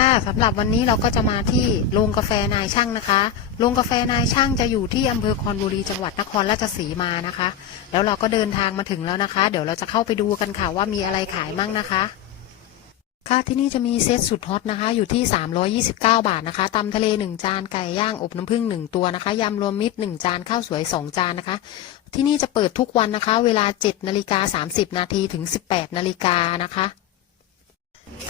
ค่ะสำหรับวันนี้เราก็จะมาที่โรงกาแฟนายช่างนะคะโรงกาแฟนายช่างจะอยู่ที่อำเภอคอนบุรีจังหวัดนครราชสีมานะคะ แล้วเราก็เดินทางมาถึงแล้วนะคะ เดี๋ยวเราจะเข้าไปดูกันค่ะว่ามีอะไรขายมั่งนะคะ ค่ะที่นี่จะมีเซตสุดฮอตนะคะ อยู่ที่ 329 บาทนะคะตำทะเล 1 จานไก่ย่างอบน้ำผึ้ง1 ตัวนะคะยำรวมมิตร 1 จานข้าวสวย 2 จานนะคะ ที่นี่จะเปิดทุกวันนะคะ เวลา 7นาฬิกา30นาทีถึง 18นาฬิกานะคะ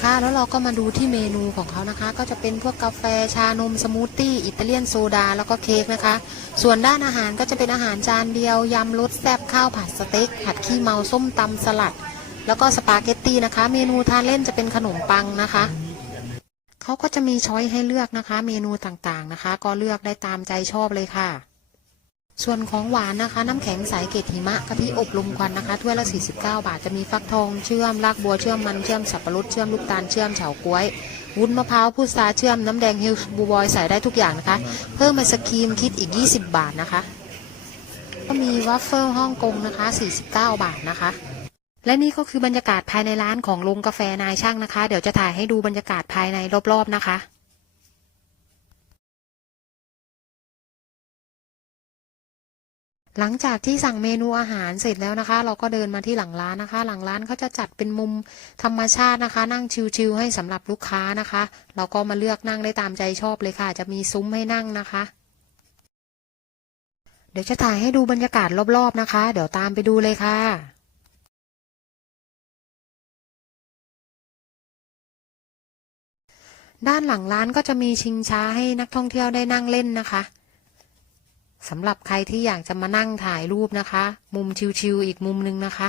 ค่ะ แล้วเราก็มาดูที่เมนูของเขานะคะ ก็จะเป็นพวกกาแฟชานมสมูทตี้อิตาเลียนโซดา แล้วก็เค้กนะคะ ส่วนด้านอาหารก็จะเป็นอาหารจานเดียวยำรสแซ่บข้าวผัดสเต็กผัดขี้เมาส้มตำสลัด แล้วก็สปาเกตตีนะคะ เมนูทานเล่นจะเป็นขนมปังนะคะเขาก็จะมีช้อยให้เลือกนะคะ เมนูต่างๆนะคะ ก็เลือกได้ตามใจชอบเลยค่ะ ส่วนของหวานนะคะ น้ำแข็งใสเกล็ดหิมะกะทิอบลมควันนะคะถ้วยละ 49 บาทจะมีฟักทองเชื่อมรากบัวเชื่อมมันเชื่อมสับปะรดเชื่อมลูกตาลเชื่อมเฉาก๊วยวุ้นมะพร้าวพุทราเชื่อมน้ำแดงฮิลส์บูบอยใส่ได้ทุกอย่างนะคะ เพิ่มไอศครีมคิดอีก 20 บาทนะคะ ก็มีวัฟเฟิลฮ่องกงนะคะ 49 บาทนะคะ และนี่ก็คือบรรยากาศภายในร้านของโรงกาแฟนายช่างนะคะ เดี๋ยวจะถ่ายให้ดูบรรยากาศภายในรอบๆนะคะ หลังจากที่สั่งเมนูอาหารเสร็จแล้วนะคะ เราก็เดินมาที่หลังร้านนะคะ หลังร้านเขาจะจัดเป็นมุมธรรมชาตินะคะ นั่งชิลๆให้สำหรับลูกค้านะคะ เราก็มาเลือกนั่งได้ตามใจชอบเลยค่ะ จะมีซุ้มให้นั่งนะคะ เดี๋ยวจะถ่ายให้ดูบรรยากาศรอบๆนะคะ เดี๋ยวตามไปดูเลยค่ะด้านหลังร้านก็จะมีชิงช้าให้นักท่องเที่ยวได้นั่งเล่นนะคะ สำหรับใครที่อยากจะมานั่งถ่ายรูปนะคะ มุมชิวๆอีกมุมหนึงนะคะ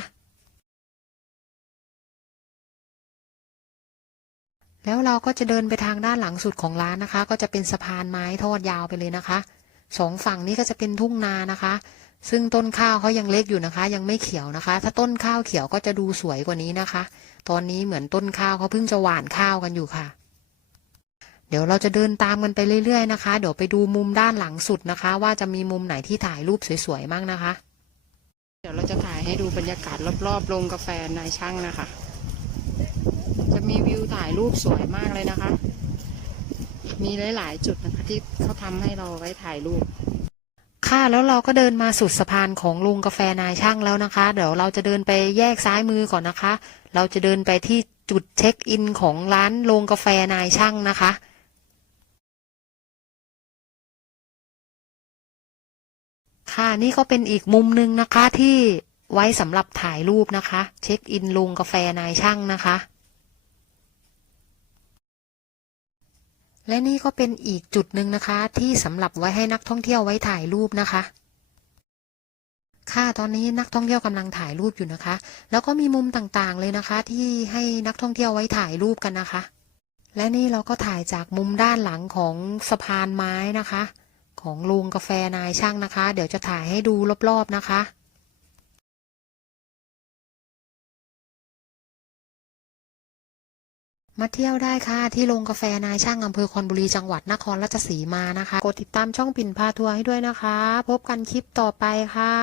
แล้วเราก็จะเดินไปทางด้านหลังสุดของร้านนะคะ ก็จะเป็นสะพานไม้ทอดยาวไปเลยนะคะสองฝั่งนี้ก็จะเป็นทุ่งนานะคะ ซึ่งต้นข้าวเขายังเล็กอยู่นะคะ ยังไม่เขียวนะคะ ถ้าต้นข้าวเขียวก็จะดูสวยกว่านี้นะคะ ตอนนี้เหมือนต้นข้าวเขาเพิ่งจะหว่านข้าวกันอยู่ค่ะ เดี๋ยวเราจะเดินตามกันไปเรื่อยๆนะคะ เดี๋ยวไปดูมุมด้านหลังสุดนะคะ ว่าจะมีมุมไหนที่ถ่ายรูปสวยๆมั่งนะคะ เดี๋ยวเราจะถ่ายให้ดูบรรยากาศรอบๆโรงกาแฟนายช่างนะคะ จะมีวิวถ่ายรูปสวยมากเลยนะคะ มีหลายๆจุดนะคะที่เขาทำให้เราไว้ถ่ายรูปค่ะแล้วเราก็เดินมาสุดสะพานของลุงกาแฟนายช่างแล้วนะคะ เดี๋ยวเราจะเดินไปแยกซ้ายมือก่อนนะคะ เราจะเดินไปที่จุดเช็คอินของร้านโรงกาแฟนายช่างนะคะ ค่ะนี่ก็เป็นอีกมุมหนึ่งนะคะที่ไว้สำหรับถ่ายรูปนะคะ เช็คอินลุงกาแฟนายช่างนะคะ และนี่ก็เป็นอีกจุดหนึ่งนะคะ ที่สำหรับไว้ให้นักท่องเที่ยวไว้ถ่ายรูปนะคะค่ะตอนนี้นักท่องเที่ยวกำลังถ่ายรูปอยู่นะคะ แล้วก็มีมุมต่างๆเลยนะคะ ที่ให้นักท่องเที่ยวไว้ถ่ายรูปกันนะคะ และนี่เราก็ถ่ายจากมุมด้านหลังของสะพานไม้นะคะ ของลุงกาแฟนายช่างนะคะ เดี๋ยวจะถ่ายให้ดูรอบๆนะคะมาเที่ยวได้ค่ะ ที่โรงกาแฟนายช่างอำเภอคอนบุรีจังหวัดนครราชสีมานะคะ กดติดตามช่องปิ่นพาทัวร์ให้ด้วยนะคะ พบกันคลิปต่อไปค่ะ